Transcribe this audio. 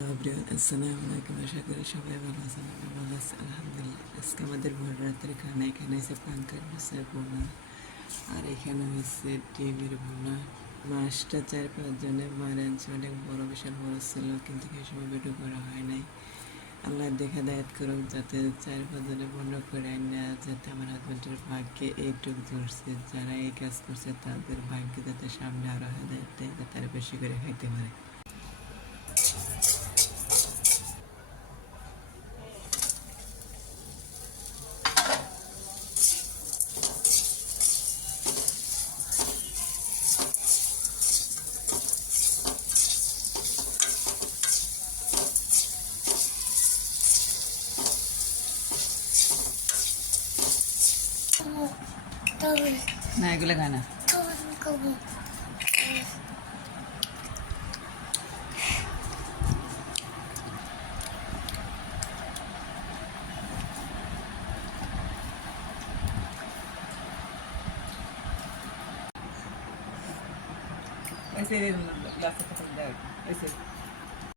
আসসালামু আলাইকুম, আশা করি সবাই ভালো আছেন। আমি ভালো আছি আলহামদুলিল্লাহ। আজকে আমাদের ভোর রাতের খানা, এখানে হয়েছে পাঙ্কার মাছের ভুনা, আর এখানে হয়েছে ডিমের ভুনা। মাছটা 4-5 জনের মারে আনছে, অনেক বড়, বিশাল বড় ছিল, কিন্তু সেই সময় ভিডিও করা হয় নাই। আল্লাহ দেখা দায়াত করুক যাতে 4-5 জনের বন্ধ করে আনে, যাতে আমার হাজব্যান্ডের ভাগ্যে এইটুক ধরছে, যারা এই কাজ করছে তাদের ভাগ্যে যাতে সামনে আরো হেদায়েত দেয়, যাতে আরো বেশি করে খাইতে পারে। না, এগুলো খায় না। ऐसे ग्लास